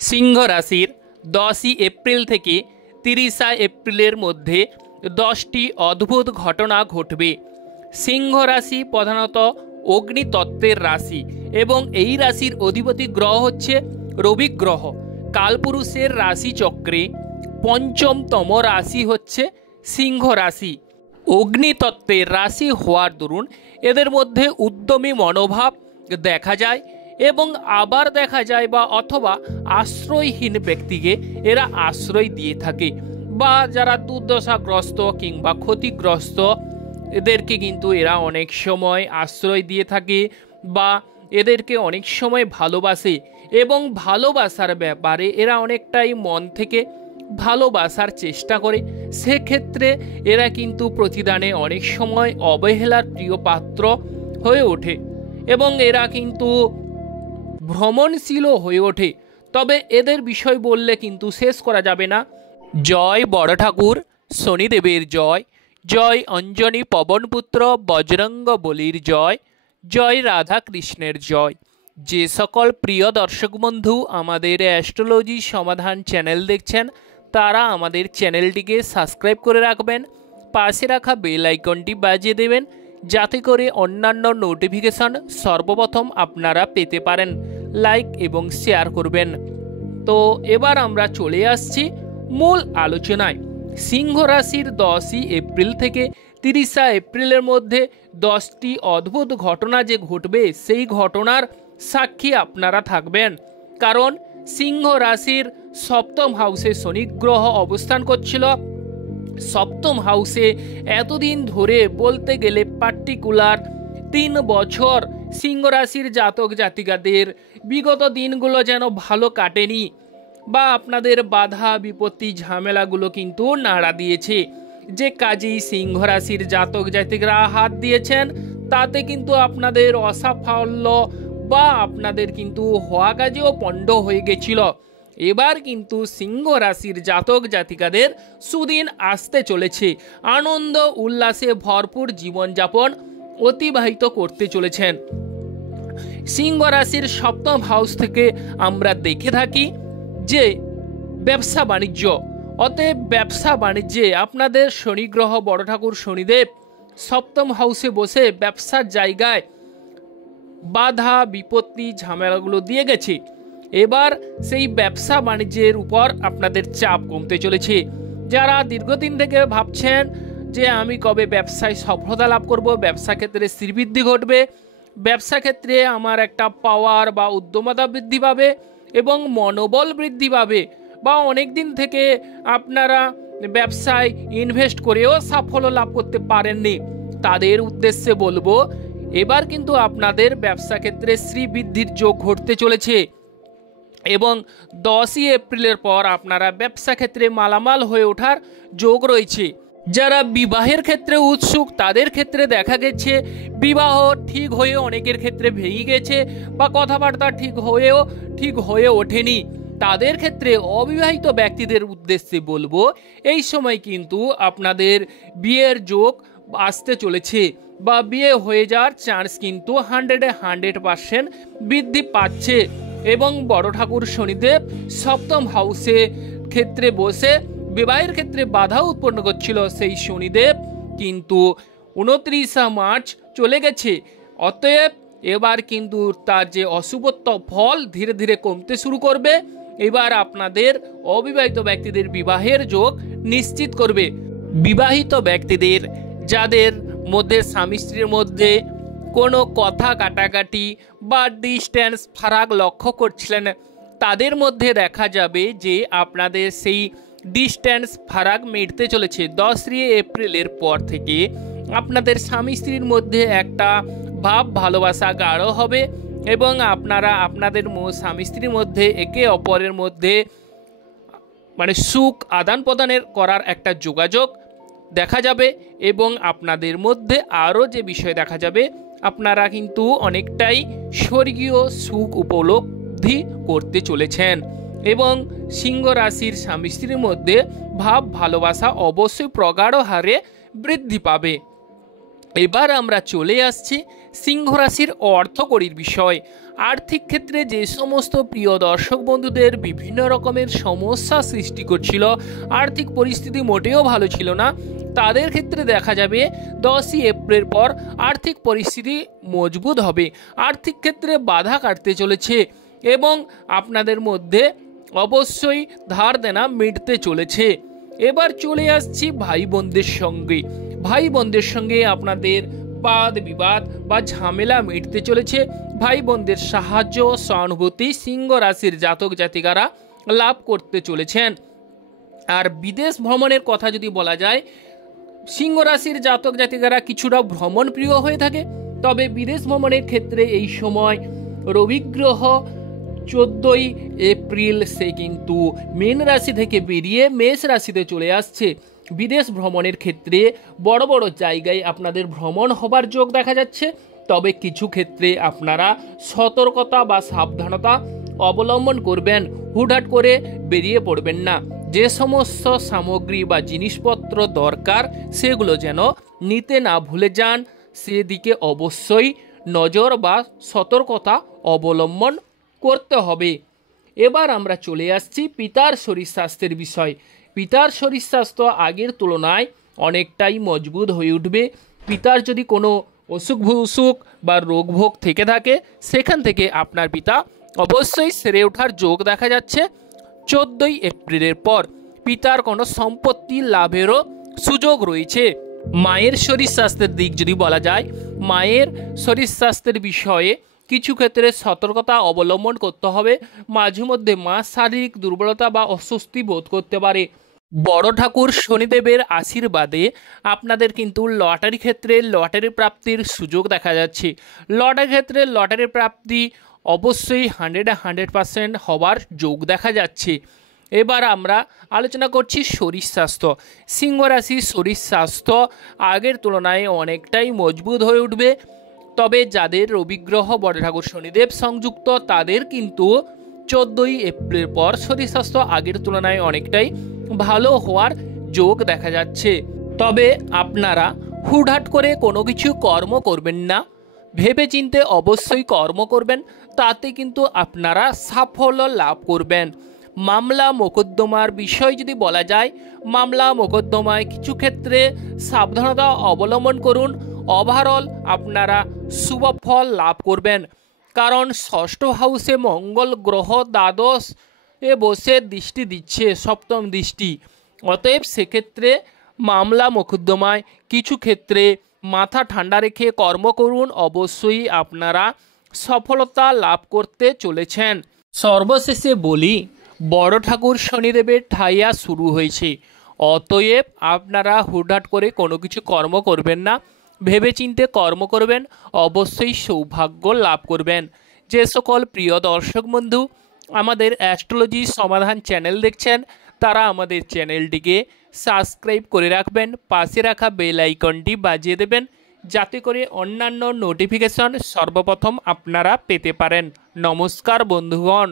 সিংহ রাশির 10ই এপ্রিল থেকে 30 এপ্রিলের মধ্যে 10টি অদ্ভুত ঘটনা ঘটবে। সিংহ রাশি প্রধানত অগ্নিতত্ত্বের রাশি এবং এই রাশির অধিপতি গ্রহ হচ্ছে রবি গ্রহ। কালপুরুষের রাশিচক্রে পঞ্চমতম রাশি হচ্ছে সিংহ রাশি। অগ্নিতত্ত্বের রাশি হওয়ার দরুন এদের মধ্যে উদ্যমী মনোভাব দেখা যায় এবং আবার দেখা যায় বা অথবা আশ্রয়হীন ব্যক্তিকে এরা আশ্রয় দিয়ে থাকে, বা যারা দুর্দশাগ্রস্ত কিংবা ক্ষতিগ্রস্ত এদেরকে কিন্তু এরা অনেক সময় আশ্রয় দিয়ে থাকে বা এদেরকে অনেক সময় ভালোবাসে এবং ভালোবাসার ব্যাপারে এরা অনেকটাই মন থেকে ভালোবাসার চেষ্টা করে। সেক্ষেত্রে এরা কিন্তু প্রতিদানে অনেক সময় অবহেলার প্রিয় পাত্র হয়ে ওঠে এবং এরা কিন্তু ভ্রমণশীলও হয়ে ওঠে। তবে এদের বিষয় বললে কিন্তু শেষ করা যাবে না। জয় বড় ঠাকুর শনিদেবের জয়, জয় অঞ্জনী পবনপুত্র বজরঙ্গ বলির জয়, জয় রাধা কৃষ্ণের জয়। যে সকল প্রিয় দর্শক বন্ধু আমাদের অ্যাস্ট্রোলজি সমাধান চ্যানেল দেখছেন তারা আমাদের চ্যানেলটিকে সাবস্ক্রাইব করে রাখবেন, পাশে রাখা বেল আইকনটি বাজিয়ে দেবেন যাতে করে অন্যান্য নোটিফিকেশন সর্বপ্রথম আপনারা পেতে পারেন। লাইক এবং শেয়ার করবেন। তো এবার আমরা চলে আসছি মূল আলোচনায়। সিংহ রাশির 10ই এপ্রিল থেকে 30 এপ্রিলের মধ্যে 10টি অদ্ভুত ঘটনা যে ঘটবে সেই ঘটনার সাক্ষী আপনারা থাকবেন। কারণ সিংহ রাশির সপ্তম হাউসে শনি গ্রহ অবস্থান করছিল। সপ্তম হাউসে এতদিন ধরে বলতে গেলে পার্টিকুলার 3 বছর সিংহ রাশির জাতক জাতিকাদের বিগত দিনগুলো যেন ভালো কাটেনি বা আপনাদের বাধা বিপত্তি ঝামেলাগুলো কিন্তু নাড়া দিয়েছে। যে কাজেই সিংহ রাশির জাতক জাতিকরা হাত দিয়েছেন তাতে কিন্তু আপনাদের অসাফল্য বা আপনাদের কিন্তু হওয়া কাজেও পণ্ড হয়ে গেছিল। এবার কিন্তু সিংহ রাশির জাতক জাতিকাদের সুদিন আসতে চলেছে। আনন্দ উল্লাসে ভরপুর জীবনযাপন অতিবাহিত করতে চলেছেন। সিংহ রাশির সপ্তম হাউস থেকে আমরা দেখে থাকি যে ব্যবসা বাণিজ্য, অতএব ব্যবসা বাণিজ্যে আপনাদের শনি গ্রহ বড় ঠাকুর শনিদেব সপ্তম হাউসে বসে ব্যবসার জায়গায় বাধা বিপত্তি ঝামেলাগুলো দিয়ে গেছে। এবার সেই ব্যবসা বাণিজ্যের উপর আপনাদের চাপ কমতে চলেছে। যারা দীর্ঘদিন থেকে ভাবছেন যে আমি কবে ব্যবসায় সফলতা লাভ করব, ব্যবসা ক্ষেত্রে শ্রীবৃদ্ধি ঘটবে, ব্যবসা ক্ষেত্রে আমার একটা পাওয়ার বা উদ্যমতা বৃদ্ধি পাবে এবং মনোবল বৃদ্ধি পাবে, বা অনেক দিন থেকে আপনারা ব্যবসায় ইনভেস্ট করেও সাফল্য লাভ করতে পারেননি, তাদের উদ্দেশ্যে বলবো এবার কিন্তু আপনাদের ব্যবসা ক্ষেত্রে শ্রীবৃদ্ধির যোগ ঘটতে চলেছে এবং 10ই এপ্রিলের পর আপনারা ব্যবসা ক্ষেত্রে মালামাল হয়ে ওঠার যোগ রয়েছে। যারা বিবাহের ক্ষেত্রে উৎসুক তাদের ক্ষেত্রে দেখা গেছে বিবাহ ঠিক হয়ে অনেকের ক্ষেত্রে ভেঙে গেছে বা কথাবার্তা ঠিক হয়ে ওঠেনি। তাদের ক্ষেত্রে অবিবাহিত ব্যক্তিদের উদ্দেশ্যে বলবো এই সময় কিন্তু আপনাদের বিয়ের যোগ আসতে চলেছে বা বিয়ে হয়ে যাওয়ার চান্স কিন্তু 100% বৃদ্ধি পাচ্ছে। এবং বড় ঠাকুর শনিদেব সপ্তম হাউসে ক্ষেত্রে বসে বিবাহের ক্ষেত্রে বাধা উৎপন্ন করছিল, সেই শনিদেব কিন্তু 29 মার্চ চলে গেছে। অতএব এবার কিন্তু তার যে অশুভত্ব ফল ধীরে ধীরে কমতে শুরু করবে। এবার আপনাদের অবিবাহিত ব্যক্তিদের বিবাহের যোগ নিশ্চিত করবে। বিবাহিত ব্যক্তিদের যাদের মধ্যে স্বামী স্ত্রীর মধ্যে কোনো কথা কাটাকাটি বা ডিস্টেন্স ফারাক লক্ষ্য করছিলেন তাদের মধ্যে দেখা যাবে যে আপনাদের সেই ডিস্টেন্স ফারাক মিটতে চলেছে। 10ই এপ্রিলের পর থেকে আপনাদের স্বামী স্ত্রীর মধ্যে একটা ভাব ভালোবাসা গাঢ় হবে এবং আপনারা আপনাদের স্বামী স্ত্রীর মধ্যে একে অপরের মধ্যে সুখ আদান প্রদানের করার একটা যোগাযোগ দেখা যাবে এবং আপনাদের মধ্যে আরও যে বিষয় দেখা যাবে আপনারা কিন্তু অনেকটাই স্বর্গীয় সুখ উপলব্ধি করতে চলেছেন এবং সিংহ রাশির স্বামী স্ত্রীর মধ্যে ভাব ভালোবাসা অবশ্যই প্রগাঢ় হারে বৃদ্ধি পাবে। এবার আমরা চলে আসছি সিংহ রাশির অর্থকরীর বিষয়। আর্থিক ক্ষেত্রে যে সমস্ত প্রিয় দর্শক বন্ধুদের বিভিন্ন রকমের সমস্যা সৃষ্টি করছিল, আর্থিক পরিস্থিতি মোটেও ভালো ছিল না, তাদের ক্ষেত্রে দেখা যাবে 10ই এপ্রিল পর আর্থিক পরিস্থিতি মজবুত হবে, আর্থিক ক্ষেত্রে বাধা কাটতে চলেছে এবং আপনাদের মধ্যে অবশ্যই ধার দেনা মিটতে চলেছে। এবার চলে আসছি ভাই বোনদের সঙ্গে। ভাই বোনদের সঙ্গে আপনাদের বাদ বিবাদ বা ঝামেলা মিটতে চলেছে। ভাই বোনদের সাহায্য সহানুভূতি সিংহ রাশির জাতক জাতিকারা লাভ করতে চলেছেন। আর বিদেশ ভ্রমণের কথা যদি বলা যায়, সিংহ রাশির জাতক জাতিকারা কিছুটা ভ্রমণ প্রিয় হয়ে থাকে, তবে বিদেশ ভ্রমণের ক্ষেত্রে এই সময় রবি গ্রহ 14ই এপ্রিল সে কিন্তু মীন রাশি থেকে বেরিয়ে মেষ রাশিতে চলে আসছে। বিদেশ ভ্রমণের ক্ষেত্রে বড় বড় জায়গায় আপনাদের ভ্রমণ হবার যোগ দেখা যাচ্ছে, তবে কিছু ক্ষেত্রে আপনারা সতর্কতা বা সাবধানতা অবলম্বন করবেন, হুটহাট করে বেরিয়ে পড়বেন না। যে সমস্ত সামগ্রী বা জিনিসপত্র দরকার সেগুলো যেন নিতে না ভুলে যান, সেদিকে অবশ্যই নজর বা সতর্কতা অবলম্বন করতে হবে। এবার আমরা চলে আসছি পিতার শরীর স্বাস্থ্যের বিষয়। পিতার শরীর স্বাস্থ্য আগের তুলনায় অনেকটাই মজবুত হয়ে উঠবে। পিতার যদি কোনো অসুখ ভুসুখ বা রোগ ভোগ থেকে থাকে, সেখান থেকে আপনার পিতা অবশ্যই সেরে ওঠার যোগ দেখা যাচ্ছে। 14ই এপ্রিলের পর পিতার কোনো সম্পত্তি লাভেরও সুযোগ রয়েছে। মায়ের শরীর স্বাস্থ্যের দিক যদি বলা যায়, মায়ের শরীর স্বাস্থ্যের বিষয়ে কিছু ক্ষেত্রে সতর্কতা অবলম্বন করতে হবে। মাঝে মধ্যে মা শারীরিক দুর্বলতা বা অস্বস্তি বোধ করতে পারে। বড় ঠাকুর শনিদেবের আশীর্বাদে আপনাদের কিন্তু লটারি ক্ষেত্রে লটারি প্রাপ্তির সুযোগ দেখা যাচ্ছে। লটারি ক্ষেত্রে লটারি প্রাপ্তি অবশ্যই 100% হওয়ার যোগ দেখা যাচ্ছে। এবার আমরা আলোচনা করছি শরীর স্বাস্থ্য। সিংহ রাশির শরীর স্বাস্থ্য আগের তুলনায় অনেকটাই মজবুত হয়ে উঠবে, তবে যাদের রবি গ্রহ বড় ঠাকুর শনিদেব সংযুক্ত তাদের কিন্তু 14ই এপ্রিল পর শরীর স্বাস্থ্য আগের তুলনায় অনেকটাই ভালো হওয়ার যোগ দেখা যাচ্ছে। তবে আপনারা হুটহাট করে কোনো কিছু কর্ম করবেন না, ভেবেচিন্তে অবশ্যই কর্ম করবেন, তাতে কিন্তু আপনারা সাফল্য লাভ করবেন। মামলা মোকদ্দমার বিষয় যদি বলা যায়, মামলা মোকদ্দমায় কিছু ক্ষেত্রে সাবধানতা অবলম্বন করুন। ওভারঅল আপনারা শুভ ফল লাভ করবেন, কারণ ষষ্ঠ হাউসে মঙ্গল গ্রহ দ্বাদশ এ বসে দৃষ্টি দিচ্ছে, সপ্তম দৃষ্টি। অতএব সেক্ষেত্রে মামলা মোকদ্দমায় কিছু ক্ষেত্রে মাথা ঠান্ডা রেখে কর্ম করুন, অবশ্যই আপনারা সফলতা লাভ করতে চলেছেন। সর্বশেষে বলি, বড় ঠাকুর শনিদেবের ঠাইয়া শুরু হয়েছে, অতএব আপনারা হুটহাট করে কোনো কিছু কর্ম করবেন না, ভেবেচিন্তে কর্ম করবেন, অবশ্যই সৌভাগ্য লাভ করবেন। যে সকল প্রিয় দর্শক বন্ধু আমাদের অ্যাস্ট্রোলজি সমাধান চ্যানেল দেখছেন, তারা আমাদের চ্যানেলটিকে সাবস্ক্রাইব করে রাখবেন, পাশে রাখা বেল আইকনটি বাজিয়ে দেবেন, যাতে করে অন্যান্য নোটিফিকেশন সর্বপ্রথম আপনারা পেতে পারেন। নমস্কার বন্ধুগণ।